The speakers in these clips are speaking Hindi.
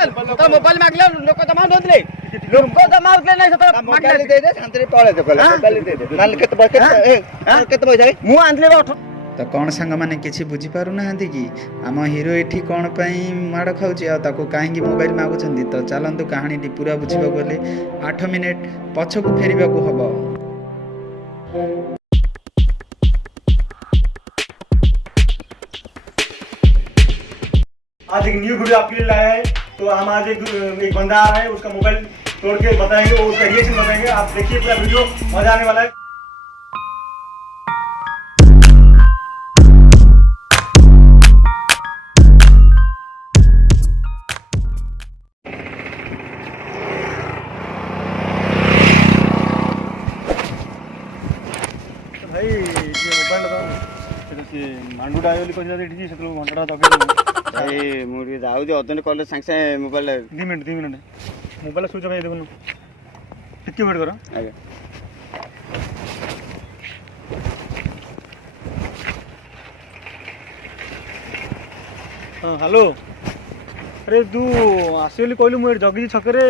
तो मोबाइल मागले लोक जमा होतले लोक जमा होतले नाही सत मोबाइल दे दे शांति पळे दे मोबाइल दे दे मान केते पैसा मु आनले तो कौन सांग मैंने किसी बुझी पारु ना कि आम हीरो एठी कौन पाई माड़ खाऊची आ ताको काहेकि मोबाइल मागुछंती। तो चलंतु कहानी टी पूरा बुझिबा गले 8 मिनिट पछकु फेरिबा को हबो। आज एक न्यू वीडियो आपके लिए लाया है। तो हम आज एक बंदा आ रहा है, उसका मोबाइल तोड़ के बताएंगे और उसका रिएक्शन बताएंगे। आप देखिए पूरा वीडियो, मजा आने वाला है। भाई ये मोबाइल मांडूटा आयो लिखो से से घंटा तक भाई मुझे जाऊ जे अदन कॉलेज संग से mobile 2 minute mobile switch off है देखो टिके वेट करो। आगे हाँ हेलो, अरे तू आसली कहलु मुझे जगी छकरे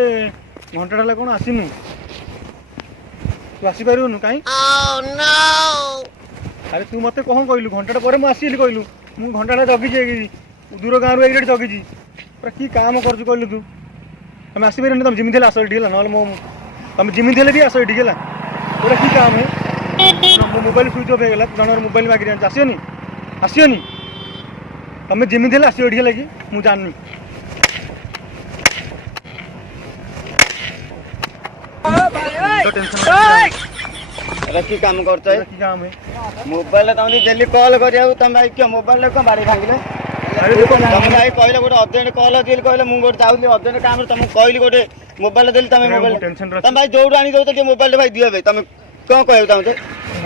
घंटा ढाला कौन आसीनु तू आसी पारुनु कहीं अरे तू मत कौन कहलु घंटा पर आसली कहलु मु घंटा जगी दूर गाँव एक जगी पूरा कि काम कर कहलु तू तुम आसपार तुम जिमी आस ना ना तुम जिमी भी आस ये पूरा कि काम है मो मोबाइल स्विच ऑफ होगा जन मोबाइल मागिर आसनी आसनी तुम जिमी आस लगी मुझे जाननी अरे की काम करते कि काम है मोबाइल तुम डेली कॉल कर तुम भाई क्या मोबाइल कौन बाड़ी भांगिले अरे देखो तुम भाई कहले गोटे अर्जेंट कॉल अच्छी कहले मुझे गोटे जाऊँगी अर्जेंट काम तुम कहली गोटे मोबाइल देली तुम मोबाइल तुम भाई जो आनी दो मोबाइल भाई दियो भाई तुम कौन कह चाहते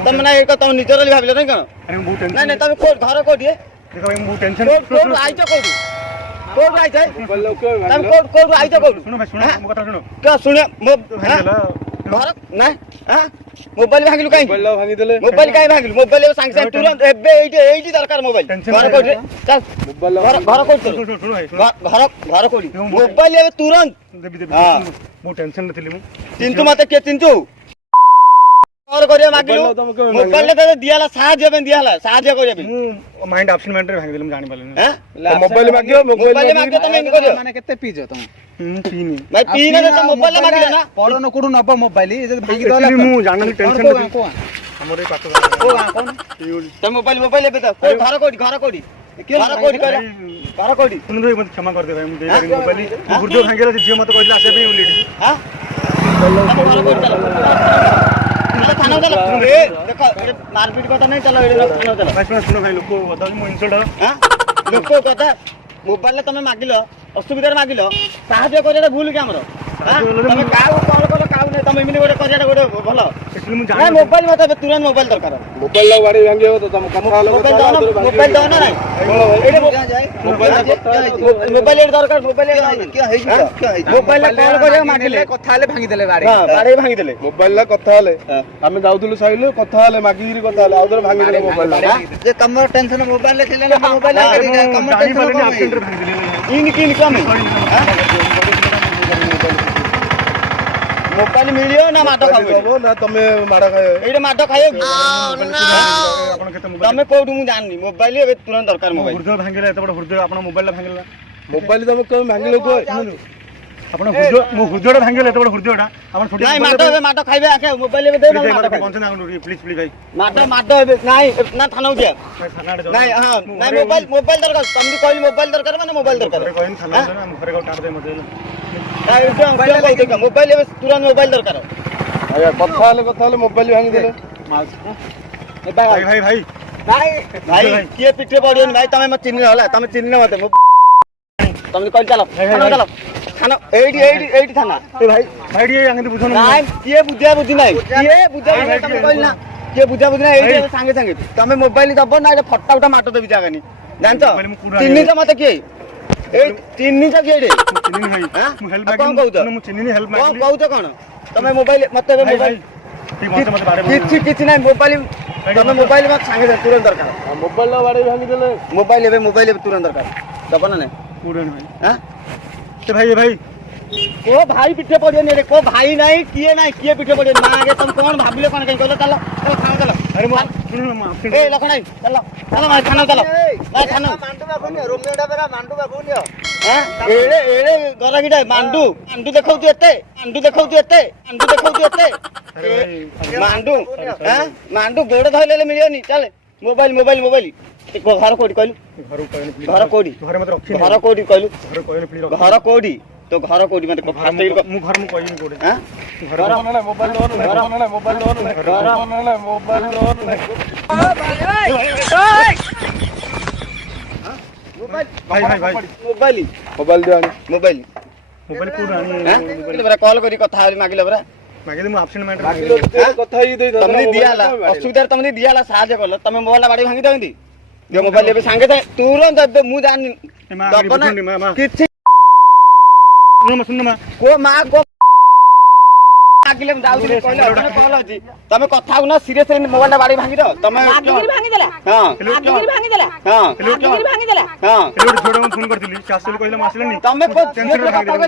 तुम ना तुम निजर भाविल नहीं कौन ना ना तुम घर कौटी देखो भाई मु टेंशन आईच कौटी कौट आईच तुम कौट आईच कौट सुनो भाई सुनो मो कथा सुनो क्या सुन घर ना मोबाइल भांगिलु काई मोबाइल काई भांगिलु मोबाइल सांग सांग तुरंत एबे एइटी दरकार मोबाइल घर कोठी चल मोबाइल घर कोठी सुनो भाई घर कोठी मोबाइल एबे तुरंत हां मो टेंशन नथिली मु चिंतु मते के चिंतु कॉल करिया मागिलु मोबाइल दे दियाला साहाଯ୍य बे दियाला साहाଯ୍य करिया बे मु माइंड एब्सेंट में भांग देलम जानि पाले हैं मोबाइल मागियो तुम इन करियो माने केते पीजो तुम पीनी भाई पीने तो मोबाइल मागिले ना पड़न कोडु नब मोबाइल जे भांगी दला मु जानली टेंशन हमरे पास कौन तुम मोबाइल बे तो घर कोठी घर कोठी सुन दे मत क्षमा कर दे भाई मुझे मोबाइल गुर्दो भांगेला जे मत कहला आसे भी लेडी हां थाना चलो देखो मारपीट कथा नहीं चलो थाना चलो भाई सुनो भाई लोक बता मु इंसल्ट हां लोक कथा मोबाइल तुम मागिलो असुविधा मागिलो साहाଯ୍य करिया भूल के हमरो तुम काउ कॉल करो काउ नहीं तुम इमिने गोटे करिया गोटे भलो एक्चुअली मु ना मोबाइल मत तुरंत मोबाइल दरकार मोबाइल ला बाड़ी भांगे हो तो तुम कम खालो मोबाइल दो ना नहीं मोबाइल दरकार मोबाइल क्या है मोबाइल कॉल करिया मागिले कथा हले भांगी देले बाड़ी हां बाड़ी भांगी देले मोबाइल ला कथा हले हम जाउथुलु साइले कथा हले मागिरी कथा हले आउदर भांगी देले मोबाइल जे कमर टेंशन मोबाइल ले खेले ना मोबाइल ले कमर टेंशन एब्सेंट भांग देले इन कम मोबाइल मिलियो ना माडो खाओ ना तमे माडा खायो एडे माडो खायो आपण केते मोबाइल तमे कोडु मु जाननी मोबाइल ए तुरंत दरकार मोबाइल हृदय भांगेला एते बड़ हृदय आपण मोबाइल भांगेला मोबाइल तमे कम भांगिलो को आपण हृदय मो हृदयटा भांगेला एते बड़ हृदयटा आपण छोटी नहीं माडो खाइबे आके मोबाइल ए दे ना माडो पंच ना प्लीज भाई माडो ए नहीं ना थाना उठिया थाना नहीं हां नहीं मोबाइल दरकार तुम कहली मोबाइल दरकार माने मोबाइल दरकार कहन थाना हम घरे को टार दे मते मोबाइल तुरंत मोबाइल दरकार अरे कथा हले मोबाइल भांगी देले भाई भाई भाई भाई किए पिटे पड़ियो भाई तमे मत चिन्ह होला तमे चिन्ह मत तुम कल चलो थाना एडी थाना ए भाई भाई ये आंगे बुझो ना नहीं किए बुझा नहीं किए बुझा तुम कहली ना किए बुझा ना एडी संगे संगे तमे मोबाइल दबो ना फटा उठा माटो देबी जागानी जानतो चिन्ह तो मत किए ए चिन्ह जा किए रे चिन्ह भाई मु हेल्प मांगी मु चिन्ह हेल्प मांगी कहू तो कोन तमे मोबाइल मत मोबाइल किछि नहीं मोबाइल तमे मोबाइल मत संगे तुरंत दरकार मोबाइल ला बाड़ी भांगी देले मोबाइल ए तुरंत दरकार दबो ना नहीं पूरन भाई हां ए भाई को भाई पिठे पड़ियो रे को भाई नहीं किए पिठे पड़ियो ना आगे तुम कौन भाबिले कौन कहीं कहलो चलो खाओ चलो अरे मो सुन ना ए लखनाई चलो मार खाना चलो मार खाना मांडू बाखुनी रोमियोटा बेरा मांडू बाखुनी हां एड़े गरागिडा मांडू देखौती एते मांडू हां मांडू गोड़ धइले मिलियोनी चल मोबाइल घर कोडी कहलु घर कोडी घर मत रखी घर कोडी कहलु घर कहले प्लीज घर कोडी तो घर कोडी मते फास्ट मु घर मु कहनी कोडे हां घर मोबाइल भाई मोबाइल दियो मोबाइल कोड आनी हां बरा कॉल करी कथा हाली मागिले बरा मागे मु एब्सेंट मैटर कथा ही दे तमने दियाला असुविधा तमने दियाला साहाଯ୍य करलो तमे मोबाइल बाड़ी भांगी दंदी जो मोबाइल लेबे सांगे थे तुरंत मु जान दबना किछि सुन ना को मां को आगिले जाउदिले कहले ओने कॉल अछि तमे कथा उना सीरियसली मोबाइल बाड़ी भांगी दो तमे आगिल भांगी देला हां आगिल भांगी देला हां आगिल भांगी देला हां एलोड छोड़ फोन करथिली चासल कहले मासलेनी तमे को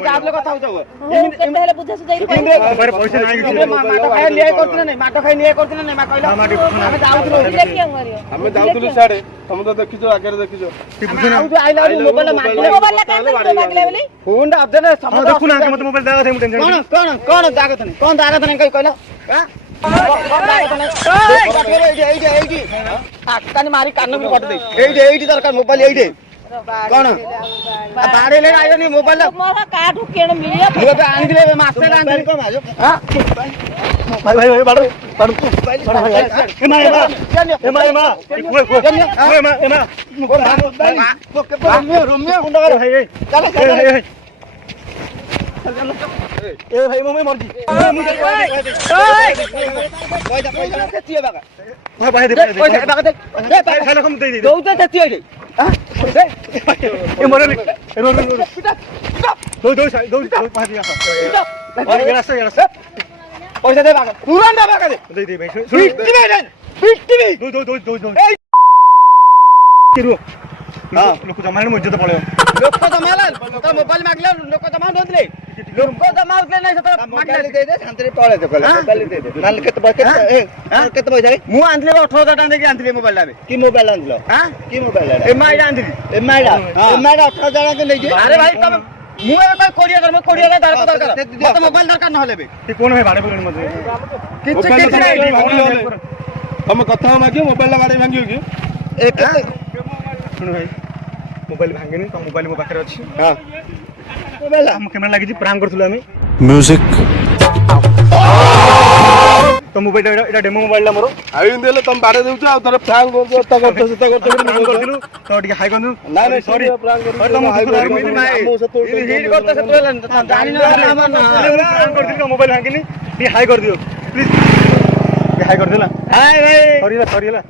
जाबले कथा होतो केते हेले बुझा सुझाई अरे पैसा नाही तमे माटो खाय लिया करथिना नै माटो खाय लिया करथिना नै मा कहला हम जाउदिलो देखियो मरियो हमें जाउतलु साडे तुम तो देखिजो आगे देखिजो आइला मोबाइल मागिले मोबाइल का मागले बोली फोन अपडेट हां देखु ना मत मोबाइल दागा थे मु टेंशन कौन दागत नहीं कौन दागत नहीं कहीं कहला हां मारी कान में कट दे एइडी दरकार मोबाइल एइडी कौन बाड़े ले आयो नहीं मोबाइल मोरा का ढुकेण मिलियो मु बे आनी दिले मासे आनी को माजो हां भाई बाड़ ए मा रोमियो गुंडा कर भाई चल ए भाई मम्मी मर जी पैसा केतिए बागा भाई दे पैसा बागा दे खाना कम दे दे दो तो केतिए दे हां ए मरे रो दो पास दिया अरे रास्ता पैसा दे बागा तुरंत बागा दे दे भाई पिट्टी दो किरो हां लोक जमाने में इज्जत पड़े लोक तो जमाला तो मोबाइल मागले लोक जमा दोतले लोक जमा उतले नहीं तो मोबाइल दे दे शांति पळे तो कहला मोबाइल दे दे माल केते पैसा रे मु आंतले 18000 टाका देके आंतले मोबाइल लाबे की मोबाइल आंतलो हां की मोबाइल एमआई आंतली एमआई 18000 टाका के ले जे अरे भाई तब मु ए कोरिया का दरकार मत मोबाइल दरकार न लेबे ते कोन है भाड़े पकड़ मत किछ नहीं हम कथा मागियो मोबाइल बाड़े भांगियो की एक सुन भाई मोबाइल भांगे नहीं तो मोबाइल मो पाखरे अछि हां मोबाइल हम कैमरा लागि प्रांग करथुला हमें म्यूजिक तो मोबाइल एटा डेमो मोबाइल ला मोरो आई देले तुम बाड़े देउछ आ तोरे प्रांग करतो प्रांग करथिलु तो टिके हाई करनु ना सॉरी प्रांग करतो अरे तुम हिट करते से बोलन जानि न प्रांग करथिलु मोबाइल भांगे नहीं हाई कर दियो प्लीज हाई कर देला हाय भाई सॉरी ला